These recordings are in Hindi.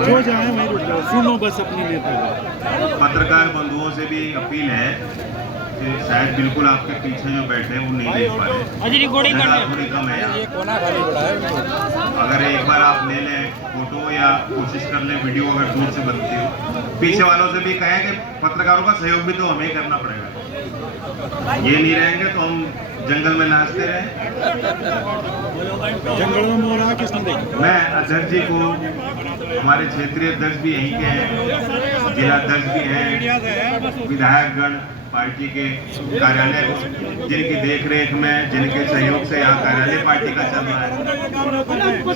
जो जाए वहीं रुक जाओ, सुनो बस अपने नेता का। पत्रकार बंधुओं से भी अपील है कि शायद बिल्कुल आपके पीछे जो बैठे हैं वो नहीं देख पा रहे, जगह थोड़ी कम है यहाँ। अगर एक बार आप ले लें फोटो या कोशिश कर लें वीडियो, अगर दूर से बनती हो, पीछे वालों से भी कहें कि पत्रकारों का सहयोग भी तो हमें करना पड़ेगा। ये नहीं रहेंगे तो हम जंगल में नाचते रहे। जंगल में मोर किसने देखा? मैं अध्यक्ष जी को, हमारे क्षेत्रीय अध्यक्ष भी यहीं के हैं, जिला अध्यक्ष भी हैं, विधायकगण पार्टी के कार्यालय जिनकी देखरेख में, जिनके सहयोग से यहाँ कार्यालय पार्टी का चल रहा है,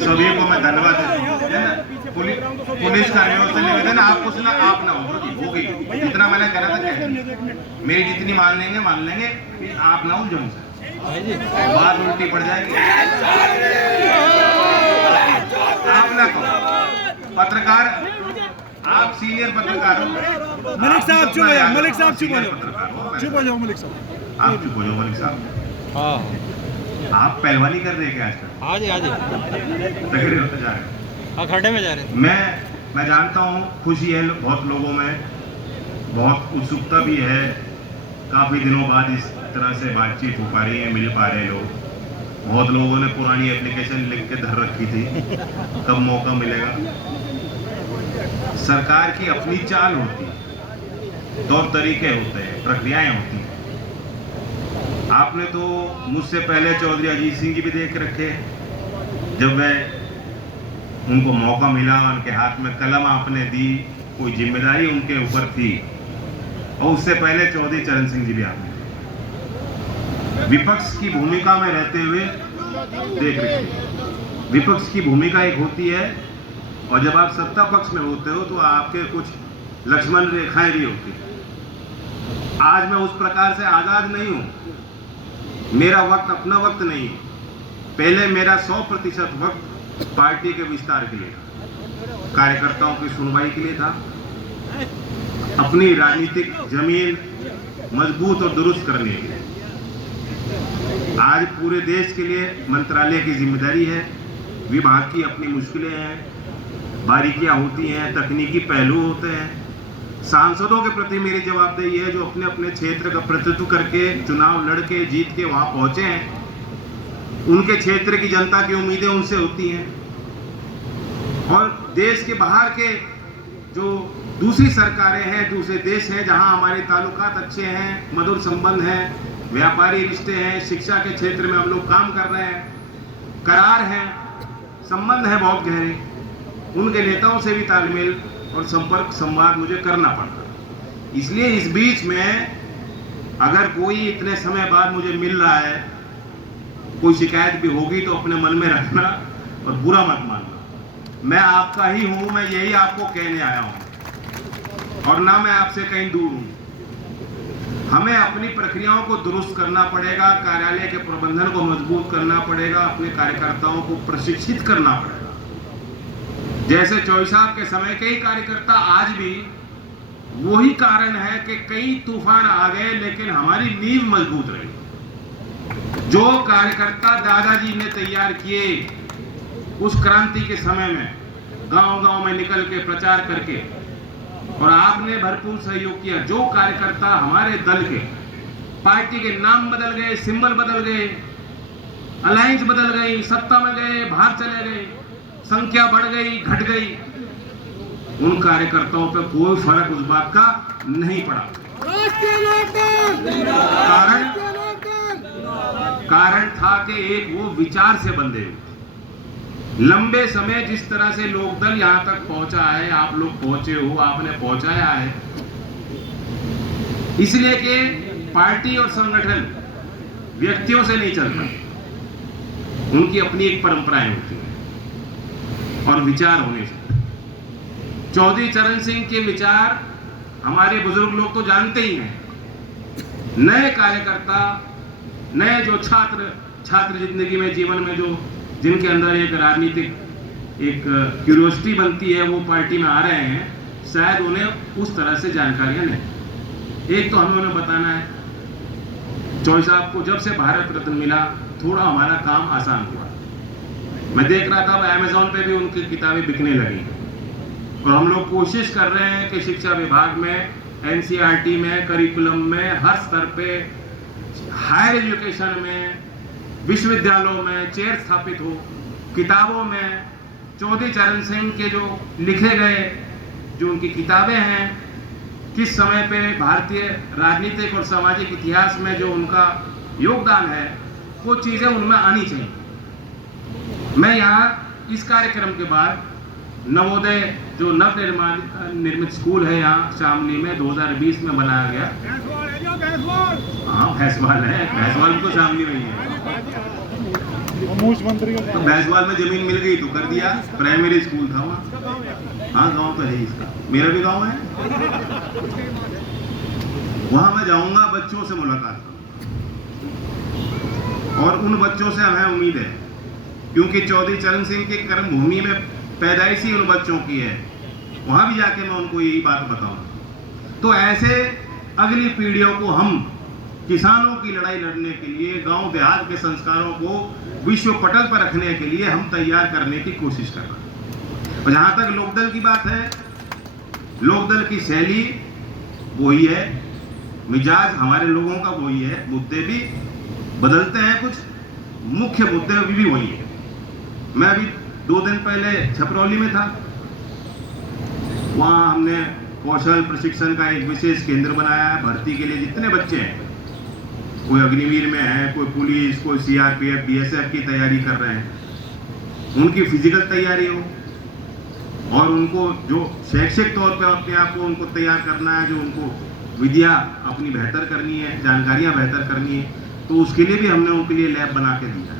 सभी को मैं धन्यवाद देता हूँ। पुलिस कार्यों से निवेदन, आप कुछ ना आप ना होगी, जितना मैंने कहा था मेरी जितनी मान लेंगे, आप ना उलझो उनसे, बात उल्टी पड़ जाएगी। आप ना कहो, पत्रकार आप सीनियर पत्रकार हो। मलिक साहब चुप हो जाओ, मलिक साहब चुप हो जाओ, चुप हो जाओ मलिक साहब, आप चुप हो जाओ मलिक साहब। हाँ आप पहलवानी कर रहे हैं क्या आजकल? आज तगड़े होते जा रहे हैं, अखाड़े में जा रहे हैं। मैं जानता हूँ खुशी है बहुत लोगों में, बहुत उत्सुकता भी है, काफ़ी दिनों बाद इस तरह से बातचीत हो पा रही है, मिल पा रहे लोग। बहुत लोगों ने पुरानी एप्लीकेशन लिख के धर रखी थी, कब मौका मिलेगा। सरकार की अपनी चाल होती है, तौर तरीके होते हैं, प्रक्रियाएं होती हैं। आपने तो मुझसे पहले चौधरी अजीत सिंह जी भी देख रखे, जब मैं उनको मौका मिला, उनके हाथ में कलम आपने दी, कोई जिम्मेदारी उनके ऊपर थी, और उससे पहले चौधरी चरण सिंह जी भी आपने विपक्ष की भूमिका में रहते हुए देख रखे। विपक्ष की भूमिका एक होती है, और जब आप सत्ता पक्ष में होते हो तो आपके कुछ लक्ष्मण रेखाएं भी होती हैं। आज मैं उस प्रकार से आजाद नहीं हूं, मेरा वक्त अपना वक्त नहीं है। पहले मेरा 100% वक्त पार्टी के विस्तार के लिए था, कार्यकर्ताओं की सुनवाई के लिए था, अपनी राजनीतिक जमीन मजबूत और दुरुस्त करने के लिए। आज पूरे देश के लिए मंत्रालय की जिम्मेदारी है, विभाग की अपनी मुश्किलें हैं, बारीकियां होती हैं, तकनीकी पहलू होते हैं। सांसदों के प्रति मेरी जवाबदेही है, जो अपने अपने क्षेत्र का प्रतिनिधित्व करके चुनाव लड़के जीत के वहां पहुंचे हैं। उनके क्षेत्र की जनता की उम्मीदें उनसे होती हैं, और देश के बाहर के जो दूसरी सरकारें हैं, दूसरे देश हैं, जहां हमारे ताल्लुकात अच्छे हैं, मधुर संबंध हैं, व्यापारी रिश्ते हैं, शिक्षा के क्षेत्र में हम लोग काम कर रहे हैं, करार हैं, संबंध है बहुत गहरे, उनके नेताओं से भी तालमेल और संपर्क संवाद मुझे करना पड़ता है। इसलिए इस बीच में अगर कोई इतने समय बाद मुझे मिल रहा है, कोई शिकायत भी होगी तो अपने मन में रखना और बुरा मत मानना। मैं आपका ही हूं, मैं यही आपको कहने आया हूं, और ना मैं आपसे कहीं दूर हूं। हमें अपनी प्रक्रियाओं को दुरुस्त करना पड़ेगा, कार्यालय के प्रबंधन को मजबूत करना पड़ेगा, अपने कार्यकर्ताओं को प्रशिक्षित करना पड़ेगा। जैसे चौधरी साहब के समय के ही कार्यकर्ता आज भी वही कारण है कि कई तूफान आ गए, लेकिन हमारी नींव मजबूत रही। जो कार्यकर्ता दादाजी ने तैयार किए उस क्रांति के समय में, गांव-गांव में निकल के प्रचार करके, और आपने भरपूर सहयोग किया। जो कार्यकर्ता हमारे दल के, पार्टी के नाम बदल गए, सिंबल बदल गए, अलायंस बदल गई, सत्ता में गए, बाहर चले गए, संख्या बढ़ गई, घट गई, उन कार्यकर्ताओं पर कोई फर्क उस बात का नहीं पड़ा। कारण था कि एक वो विचार से बंधे हुए। लंबे समय जिस तरह से लोकदल यहां तक पहुंचा है, आप लोग पहुंचे हो, आपने पहुंचाया है, इसलिए कि पार्टी और संगठन व्यक्तियों से नहीं चलता, उनकी अपनी एक परंपराएं होती है और विचार होने से। चौधरी चरण सिंह के विचार हमारे बुजुर्ग लोग तो जानते ही हैं। नए कार्यकर्ता, नए जो छात्र जिंदगी में, जीवन में जो जिनके अंदर एक राजनीतिक एक क्यूरियोसिटी बनती है, वो पार्टी में आ रहे हैं, शायद उन्हें उस तरह से जानकारियां नहीं। एक तो हमें उन्हें बताना है, चौधरी साहब को जब से भारत रत्न मिला, थोड़ा हमारा काम आसान हुआ। मैं देख रहा था अमेज़न पे भी उनकी किताबें बिकने लगी। और हम लोग कोशिश कर रहे हैं कि शिक्षा विभाग में, एनसीईआरटी में, करिकुलम में, हर स्तर पे, हायर एजुकेशन में, विश्वविद्यालयों में चेयर स्थापित हो। किताबों में चौधरी चरण सिंह के जो लिखे गए, जो उनकी किताबें हैं, किस समय पे भारतीय राजनीतिक और सामाजिक इतिहास में जो उनका योगदान है, वो चीज़ें उनमें आनी चाहिए। मैं यहाँ इस कार्यक्रम के बाद नवोदय जो निर्मित स्कूल है यहाँ शामली में 2020 में बनाया गया। हाँ भैंसवाल है, भैंसवाल तो शामली में ही है। तो भैंसवाल में जमीन मिल गई तो कर दिया, प्राइमरी स्कूल था वहाँ। हाँ गांव तो है इसका, मेरा भी गांव है। वहाँ मैं जाऊँगा, बच्चों से मुलाकात और उन बच्चों से हमें उम्मीद है, क्योंकि चौधरी चरण सिंह की कर्म भूमि में पैदाइश ही उन बच्चों की है। वहाँ भी जाके मैं उनको यही बात बताऊँ। तो ऐसे अगली पीढ़ियों को हम किसानों की लड़ाई लड़ने के लिए, गांव देहात के संस्कारों को विश्व पटल पर रखने के लिए हम तैयार करने की कोशिश कर रहे हैं। और जहाँ तक लोकदल की बात है, लोकदल की शैली वही है, मिजाज हमारे लोगों का वही है, मुद्दे भी बदलते हैं, कुछ मुख्य मुद्दे भी वही है। मैं अभी 2 दिन पहले छपरौली में था, वहाँ हमने कौशल प्रशिक्षण का एक विशेष केंद्र बनाया है। भर्ती के लिए जितने बच्चे हैं, कोई अग्निवीर में है, कोई पुलिस, कोई सीआरपीएफ, बीएसएफ की तैयारी कर रहे हैं, उनकी फिजिकल तैयारी हो और उनको जो शैक्षिक तौर पर अपने आप को उनको तैयार करना है, जो उनको विद्या अपनी बेहतर करनी है, जानकारियाँ बेहतर करनी है, तो उसके लिए भी हमने उनके लिए लैब बना के दिया।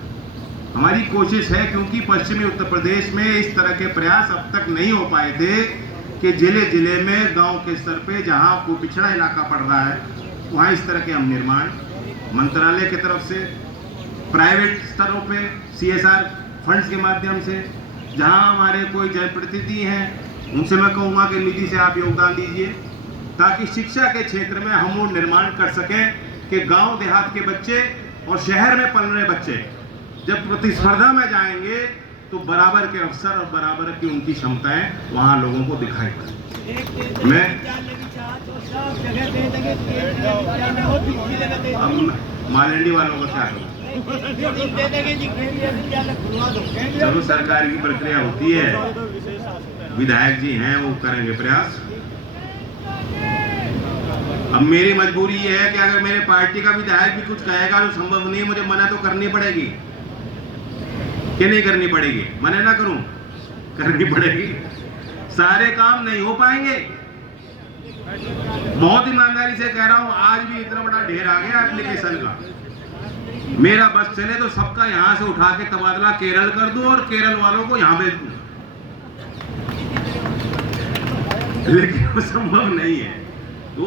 हमारी कोशिश है, क्योंकि पश्चिमी उत्तर प्रदेश में इस तरह के प्रयास अब तक नहीं हो पाए थे कि जिले जिले में, गांव के स्तर पे, जहां कोई पिछड़ा इलाका पड़ रहा है, वहां इस तरह के हम निर्माण मंत्रालय की तरफ से, प्राइवेट स्तरों पे सीएसआर फंड्स के माध्यम से, जहां हमारे कोई जनप्रतिनिधि हैं, उनसे मैं कहूँगा कि निधि से आप योगदान दीजिए, ताकि शिक्षा के क्षेत्र में हम वो निर्माण कर सकें कि गांव देहात के बच्चे और शहर में पल रहे बच्चे जब प्रतिस्पर्धा में जाएंगे तो बराबर के अवसर और बराबर की उनकी क्षमताएं वहां लोगों को दिखाई पड़े। मैं मालंडी वालों को क्या करूं? चलो सरकार की प्रक्रिया होती है, विधायक जी हैं वो करेंगे प्रयास। अब मेरी मजबूरी ये है कि अगर मेरे पार्टी का विधायक भी कुछ कहेगा जो संभव नहीं, मुझे मना तो करनी पड़ेगी कि नहीं करनी पड़ेगी? मना ना करूं, करनी पड़ेगी। सारे काम नहीं हो पाएंगे, बहुत ईमानदारी से कह रहा हूं। आज भी इतना बड़ा ढेर आ गया एप्लीकेशन का, मेरा बस चले तो सबका यहां से उठा के तबादला केरल कर दूं और केरल वालों को यहां भेज दूं, लेकिन वो संभव नहीं है। तो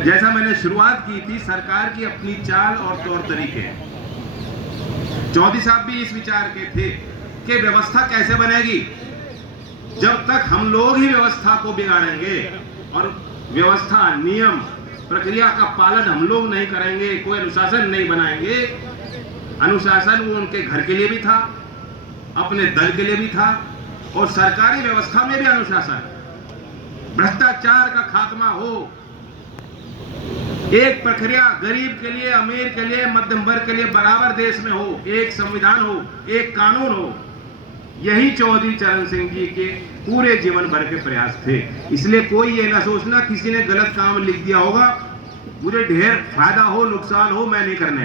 जैसा मैंने शुरुआत की थी, सरकार की अपनी चाल और तौर तरीके। चौधरी साहब भी इस विचार के थे कि व्यवस्था कैसे बनेगी। जब तक हम लोग ही व्यवस्था को बिगाड़ेंगे और व्यवस्था, नियम, प्रक्रिया का पालन हम लोग नहीं करेंगे, कोई अनुशासन नहीं बनाएंगे। अनुशासन वो उनके घर के लिए भी था, अपने दल के लिए भी था, और सरकारी व्यवस्था में भी अनुशासन, भ्रष्टाचार का खात्मा हो, एक प्रक्रिया गरीब के लिए, अमीर के लिए, मध्यम वर्ग के लिए बराबर देश में हो, एक संविधान हो, एक कानून हो। यही चौधरी चरण सिंह जी के पूरे जीवन भर के प्रयास थे। इसलिए कोई ये ना सोचना किसी ने गलत काम लिख दिया होगा, मुझे ढेर फायदा हो नुकसान हो, मैं नहीं करने।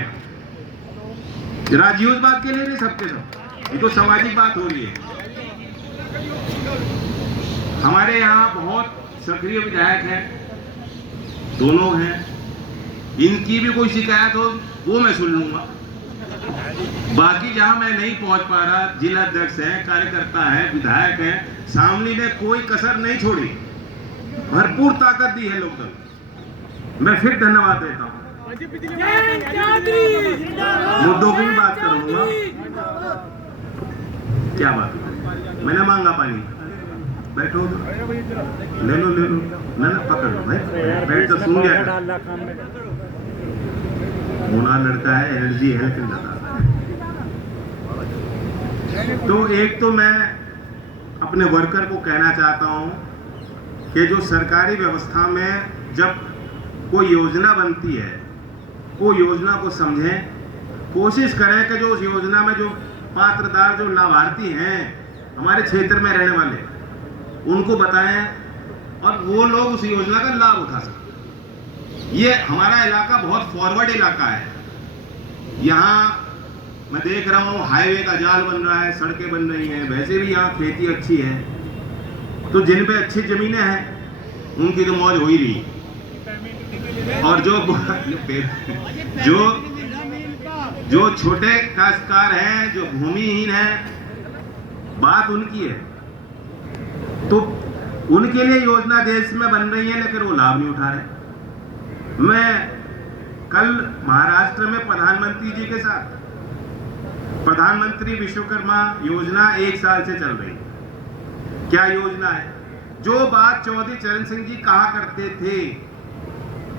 राजीव बात के लिए नहीं, सबके सब, ये तो सामाजिक बात हो रही है। हमारे यहाँ बहुत सक्रिय विधायक हैं, दोनों हैं, इनकी भी कोई शिकायत हो वो मैं सुन लूंगा। बाकी जहां मैं नहीं पहुंच पा रहा, जिला अध्यक्ष हैं, कार्यकर्ता हैं, विधायक हैं, शामली ने कोई कसर नहीं छोड़ी, भरपूर ताकत दी है लोकदल। मैं फिर धन्यवाद देता हूं। मुद्दों की भी बात करूंगा। क्या बात, मैंने मांगा पानी, बैठो, ले लो ना, पकड़ लो भाई, बैठ तो सुन गया। होना लड़का है, एनर्जी है, फिर लगा तो एक तो मैं अपने वर्कर को कहना चाहता हूं कि जो सरकारी व्यवस्था में जब कोई योजना बनती है, वो योजना को समझें, कोशिश करें कि जो उस योजना में जो पात्रदार, जो लाभार्थी हैं हमारे क्षेत्र में रहने वाले, उनको बताएं और वो लोग उस योजना का लाभ उठा सकें। ये हमारा इलाका बहुत फॉरवर्ड इलाका है। यहाँ मैं देख रहा हूँ हाईवे का जाल बन रहा है, सड़कें बन रही हैं, वैसे भी यहाँ खेती अच्छी है। तो जिन पे अच्छी जमीनें हैं उनकी तो मौज हो ही रही, और जो छोटे काश्तकार हैं, जो भूमिहीन हैं, बात उनकी है। तो उनके लिए योजना देश में बन रही है, लेकिन वो लाभ नहीं उठा रहे। मैं कल महाराष्ट्र में प्रधानमंत्री जी के साथ, प्रधानमंत्री विश्वकर्मा योजना 1 साल से चल रही है। क्या योजना है? जो बात चौधरी चरण सिंह जी कहा करते थे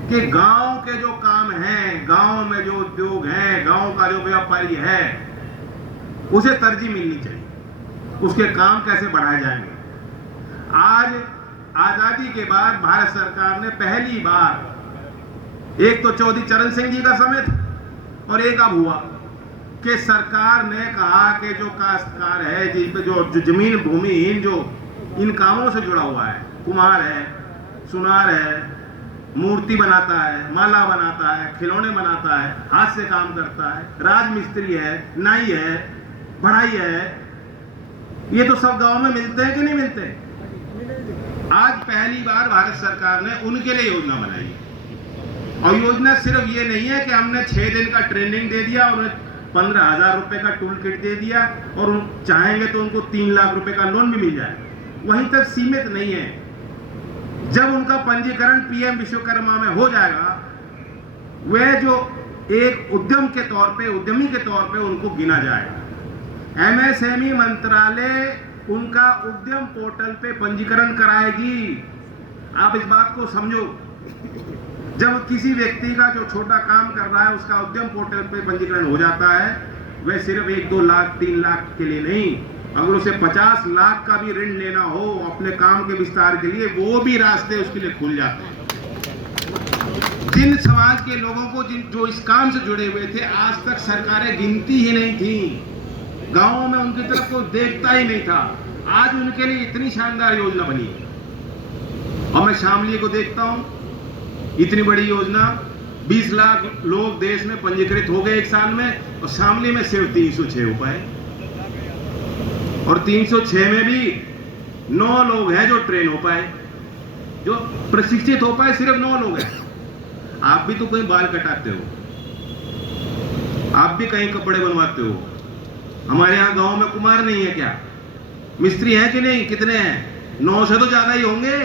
कि गांव के जो काम हैं, गांव में जो उद्योग हैं, गांव का जो व्यापारी है, उसे तरजीह मिलनी चाहिए, उसके काम कैसे बढ़ाए जाएंगे। आज आजादी के बाद भारत सरकार ने पहली बार, एक तो चौधरी चरण सिंह जी का समय था और एक अब हुआ कि सरकार ने कहा कि जो काश्तकार है, जिस पे जो जमीन भूमिहीन जो इन कामों से जुड़ा हुआ है, कुम्हार है, सुनार है, मूर्ति बनाता है, माला बनाता है, खिलौने बनाता है, हाथ से काम करता है, राजमिस्त्री है, नाई है, बढ़ाई है, ये तो सब गांव में मिलते हैं कि नहीं मिलते? आज पहली बार भारत सरकार ने उनके लिए योजना बनाई है। और योजना सिर्फ ये नहीं है कि हमने 6 दिन का ट्रेनिंग दे दिया और 15,000 रुपए का टूल किट दे दिया और चाहेंगे तो उनको 3 लाख रुपए का लोन भी मिल जाए, वहीं तक सीमित नहीं है। जब उनका पंजीकरण पीएम विश्वकर्मा में हो जाएगा, वह जो एक उद्यम के तौर पे, उद्यमी के तौर पे उनको गिना जाएगा। एमएसएमई मंत्रालय उनका उद्यम पोर्टल पे पंजीकरण कराएगी। आप इस बात को समझो। जब किसी व्यक्ति का जो छोटा काम कर रहा है उसका उद्यम पोर्टल पे पंजीकरण हो जाता है, वह सिर्फ 1-2 लाख 3 लाख के लिए नहीं, अगर उसे 50 लाख का भी ऋण लेना हो अपने काम के विस्तार के लिए, वो भी रास्ते उसके लिए खुल जाते हैं। जिन समाज के लोगों को जो इस काम से जुड़े हुए थे, आज तक सरकारें गिनती ही नहीं थी, गांवों में उनकी तरफ कोई देखता ही नहीं था। आज उनके लिए इतनी शानदार योजना बनी है। और मैं शामली को देखता हूं, इतनी बड़ी योजना, 20 लाख लोग देश में पंजीकृत हो गए 1 साल में, और शामली में सिर्फ 306 हो पाए। और 306 में भी 9 लोग हैं जो ट्रेन हो पाए, जो प्रशिक्षित हो पाए, सिर्फ 9 लोग हैं। आप भी तो कहीं बाल कटाते हो, आप भी कहीं कपड़े बनवाते हो। हमारे यहाँ गांव में कुम्हार नहीं है क्या? मिस्त्री हैं कि नहीं? कितने हैं? 9 से तो ज्यादा ही होंगे।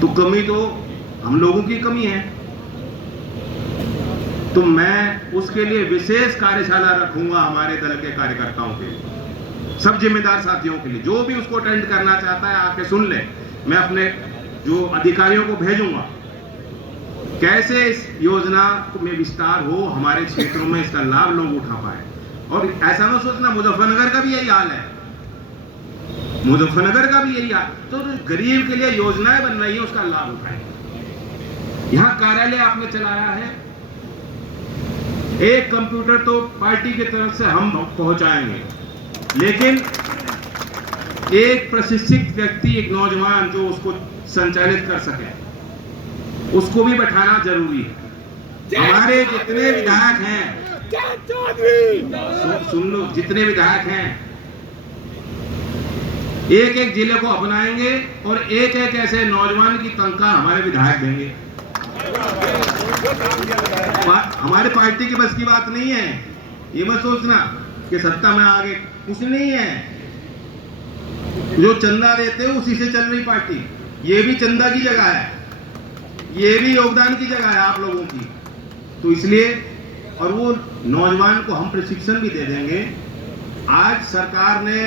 तो कमी तो हम लोगों की कमी है। तो मैं उसके लिए विशेष कार्यशाला रखूंगा हमारे दल के कार्यकर्ताओं के लिए, सब जिम्मेदार साथियों के लिए। जो भी उसको अटेंड करना चाहता है आके सुन ले। मैं अपने जो अधिकारियों को भेजूंगा, कैसे इस योजना में विस्तार हो, हमारे क्षेत्रों में इसका लाभ लोग उठा पाए। और ऐसा ना सोचना मुजफ्फरनगर का भी यही हाल है, मुजफ्फरनगर का भी यही हाल। तो गरीब के लिए योजनाएं बन रही है, उसका लाभ उठाए। यहाँ कार्यालय आपने चलाया है, एक कंप्यूटर तो पार्टी की तरफ से हम पहुंचाएंगे, लेकिन एक प्रशिक्षित व्यक्ति, एक नौजवान जो उसको संचालित कर सके, उसको भी बैठाना जरूरी है। हमारे जितने विधायक हैं, सुन लो, जितने विधायक हैं, एक एक जिले को अपनाएंगे और एक एक ऐसे नौजवान की तनख्वाह हमारे विधायक देंगे। हमारे पार्टी की बस की बात नहीं है, ये मत सोचना कि सत्ता में आगे कुछ नहीं है। जो चंदा देते हो उसी से चल रही पार्टी, ये भी चंदा की जगह है, ये भी योगदान की जगह है आप लोगों की। तो इसलिए, और वो नौजवान को हम प्रशिक्षण भी दे देंगे। आज सरकार ने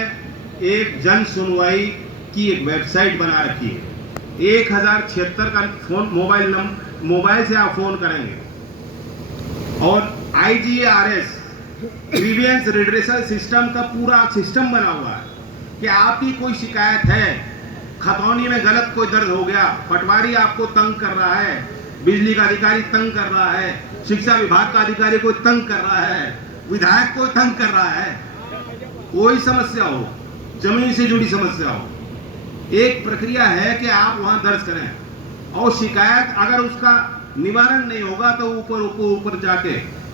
एक जन सुनवाई की एक वेबसाइट बना रखी है, 1076 का फोन, मोबाइल से आप फोन करेंगे और IGRS ग्रीवियंस रिड्रेसल सिस्टम का पूरा सिस्टम बना हुआ है कि आपकी कोई शिकायत है, खतौनी में गलत कोई दर्ज हो गया, पटवारी आपको तंग कर रहा है, बिजली का अधिकारी तंग कर रहा है, शिक्षा विभाग का अधिकारी कोई तंग कर रहा है, विधायक कोई तंग कर रहा है, कोई समस्या हो, जमीन से जुड़ी समस्या हो, एक प्रक्रिया है कि आप वहां दर्ज करें और शिकायत अगर उसका निवारण नहीं होगा तो ऊपर जाके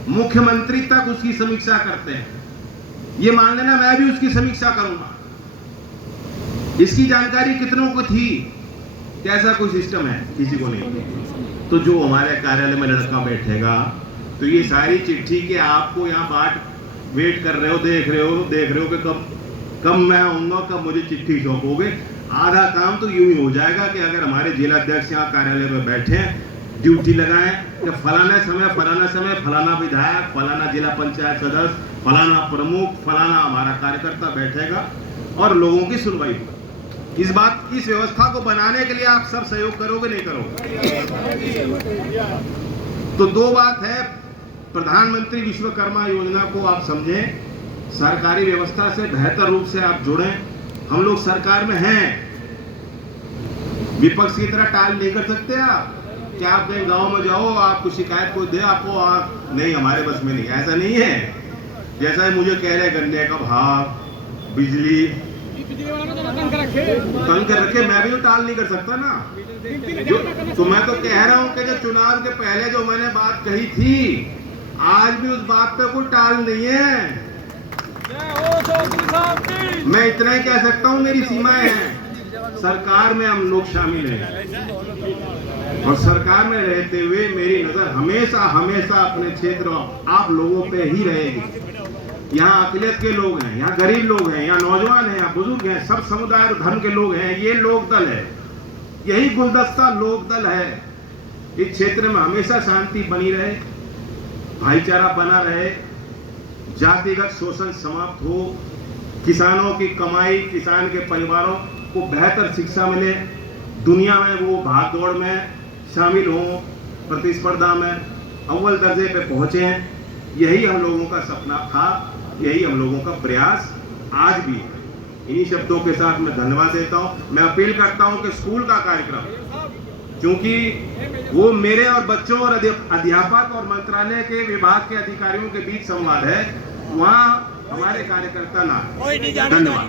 मुख्यमंत्री तक उसकी समीक्षा करते हैं। ये मान लेना मैं भी उसकी समीक्षा करूंगा। इसकी जानकारी कितनों को थी कि ऐसा कोई सिस्टम है? किसी को नहीं। तो जो हमारे कार्यालय में लड़का बैठेगा तो ये सारी चिट्ठी के आपको यहाँ बाट वेट कर रहे हो, देख रहे हो कि कब मैं आऊंगा, कब मुझे चिट्ठी सौंपोगे। आधा काम तो यूं ही हो जाएगा कि अगर हमारे जिलाध्यक्ष यहाँ कार्यालय में बैठे ड्यूटी लगाएं कि फलाना समय फलाना विधायक, फलाना जिला पंचायत सदस्य, फलाना प्रमुख, फलाना हमारा कार्यकर्ता बैठेगा और लोगों की सुनवाई होगी। इस व्यवस्था को बनाने के लिए आप सब सहयोग करोगे नहीं करोगे? तो दो बात है, प्रधानमंत्री विश्वकर्मा योजना को आप समझें, सरकारी व्यवस्था से बेहतर रूप से आप जुड़ें। हम लोग सरकार में हैं, विपक्ष की तरह टाल नहीं कर सकते आप कि आप कहीं गांव में जाओ, आपको शिकायत कोई दे, आपको नहीं, हमारे बस में नहीं, ऐसा नहीं है। जैसा मुझे कह रहे गन्ने का भाव, बिजली तंग कर रखे, मैं भी तो टाल नहीं कर सकता ना। तो मैं तो कह रहा हूं कि जो चुनाव के पहले जो मैंने बात कही थी, आज भी उस बात पे कोई टाल नहीं है। मैं इतना ही कह सकता हूं, मेरी सीमाएं हैं। सरकार में हम लोग शामिल हैं और सरकार में रहते हुए मेरी नजर हमेशा अपने क्षेत्र आप लोगों पे ही रहेगी। यहाँ अकलियत के लोग हैं, यहाँ गरीब लोग हैं, यहाँ नौजवान हैं, यहाँ बुजुर्ग हैं, सब समुदाय और धर्म के लोग हैं। ये लोक दल है, यही गुलदस्ता लोक दल है। इस क्षेत्र में हमेशा शांति बनी रहे, भाईचारा बना रहे, जातिगत शोषण समाप्त हो, किसानों की कमाई, किसान के परिवारों को बेहतर शिक्षा मिले, दुनिया में वो भागदौड़ में शामिल हों, प्रतिस्पर्धा में अव्वल दर्जे पे पहुंचे। यही हम लोगों का सपना था, यही हम लोगों का प्रयास आज भी है। इन्हीं शब्दों के साथ मैं धन्यवाद देता हूं। मैं अपील करता हूं कि स्कूल का कार्यक्रम, क्योंकि वो मेरे और बच्चों और अध्यापक और मंत्रालय के विभाग के अधिकारियों के बीच संवाद है, वहां हमारे कार्यकर्ता ना। धन्यवाद।